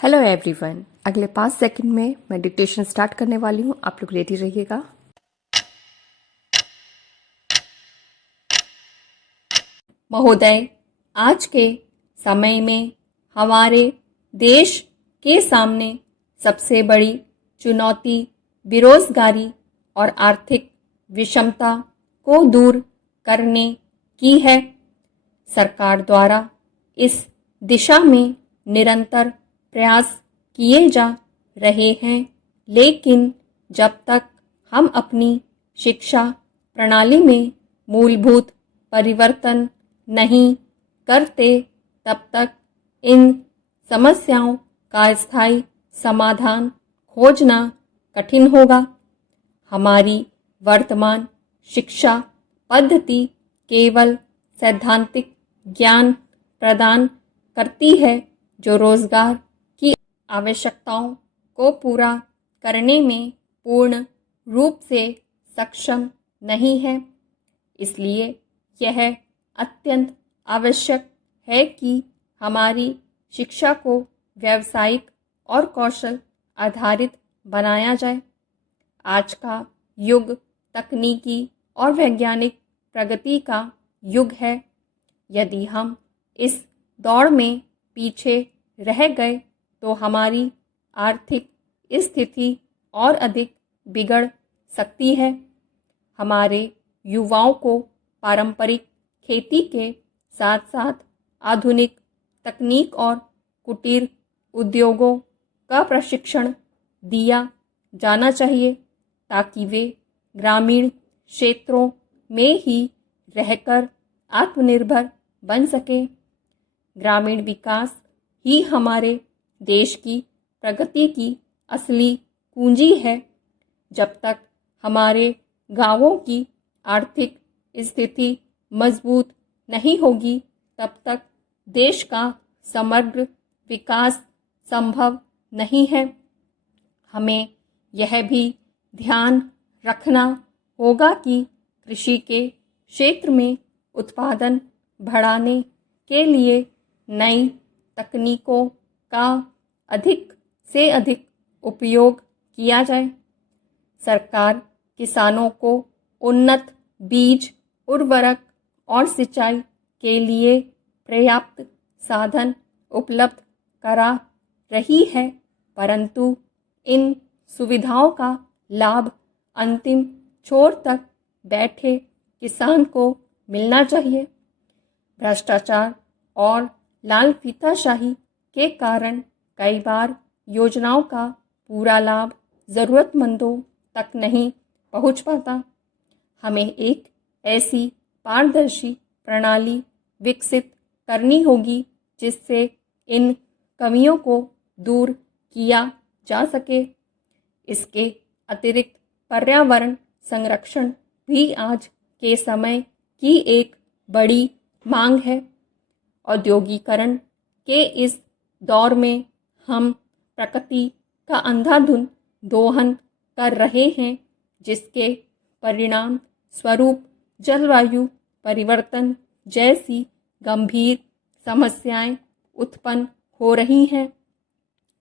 Hello everyone. अगले 5 second में मैं डिक्टेशन स्टार्ट करने वाली हूँ, आप लोग रेडी रहिएगा। महोदय, आज के समय में हमारे देश के सामने सबसे बड़ी चुनौती बेरोजगारी और आर्थिक विषमता को दूर करने की है। सरकार द्वारा इस दिशा में निरंतर प्रयास किए जा रहे हैं, लेकिन जब तक हम अपनी शिक्षा प्रणाली में मूलभूत परिवर्तन नहीं करते, तब तक इन समस्याओं का स्थायी समाधान खोजना कठिन होगा। हमारी वर्तमान शिक्षा पद्धति केवल सैद्धांतिक ज्ञान प्रदान करती है, जो रोजगार की आवश्यकताओं को पूरा करने में पूर्ण रूप से सक्षम नहीं है। इसलिए यह अत्यंत आवश्यक है कि हमारी शिक्षा को व्यावसायिक और कौशल आधारित बनाया जाए। आज का युग तकनीकी और वैज्ञानिक प्रगति का युग है। यदि हम इस दौड़ में पीछे रह गए तो हमारी आर्थिक स्थिति और अधिक बिगड़ सकती है। हमारे युवाओं को पारंपरिक खेती के साथ साथ आधुनिक तकनीक और कुटीर उद्योगों का प्रशिक्षण दिया जाना चाहिए, ताकि वे ग्रामीण क्षेत्रों में ही रहकर आत्मनिर्भर बन सके। ग्रामीण विकास ही हमारे देश की प्रगति की असली पूंजी है। जब तक हमारे गांवों की आर्थिक स्थिति मजबूत नहीं होगी, तब तक देश का समग्र विकास संभव नहीं है। हमें यह भी ध्यान रखना होगा कि कृषि के क्षेत्र में उत्पादन बढ़ाने के लिए नई तकनीकों का अधिक से अधिक उपयोग किया जाए। सरकार किसानों को उन्नत बीज, उर्वरक और सिंचाई के लिए पर्याप्त साधन उपलब्ध करा रही है, परंतु इन सुविधाओं का लाभ अंतिम छोर तक बैठे किसान को मिलना चाहिए। भ्रष्टाचार और लाल फीताशाही के कारण कई बार योजनाओं का पूरा लाभ ज़रूरतमंदों तक नहीं पहुंच पाता। हमें एक ऐसी पारदर्शी प्रणाली विकसित करनी होगी जिससे इन कमियों को दूर किया जा सके। इसके अतिरिक्त पर्यावरण संरक्षण भी आज के समय की एक बड़ी मांग है। औद्योगिकरण के इस दौर में हम प्रकृति का अंधाधुंध दोहन कर रहे हैं, जिसके परिणाम स्वरूप जलवायु परिवर्तन जैसी गंभीर समस्याएं उत्पन्न हो रही हैं।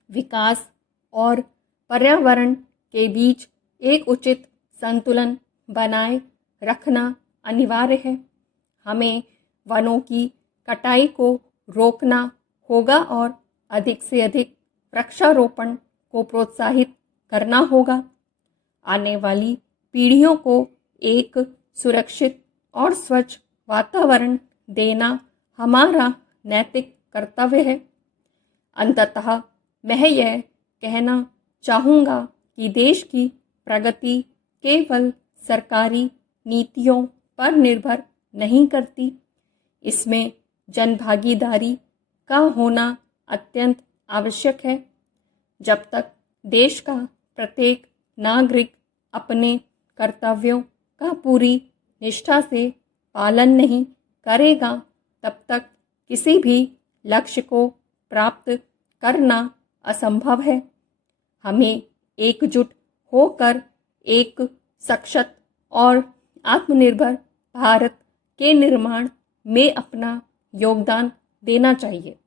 विकास और पर्यावरण के बीच एक उचित संतुलन बनाए रखना अनिवार्य है। हमें वनों की कटाई को रोकना होगा और अधिक से अधिक वृक्षारोपण को प्रोत्साहित करना होगा। आने वाली पीढ़ियों को एक सुरक्षित और स्वच्छ वातावरण देना हमारा नैतिक कर्तव्य है। अंततः मैं यह कहना चाहूँगा कि देश की प्रगति केवल सरकारी नीतियों पर निर्भर नहीं करती। इसमें जनभागीदारी का होना अत्यंत आवश्यक है। जब तक देश का प्रत्येक नागरिक अपने कर्तव्यों का पूरी निष्ठा से पालन नहीं करेगा, तब तक किसी भी लक्ष्य को प्राप्त करना असंभव है। हमें एकजुट होकर एक सशक्त और आत्मनिर्भर भारत के निर्माण में अपना योगदान देना चाहिए।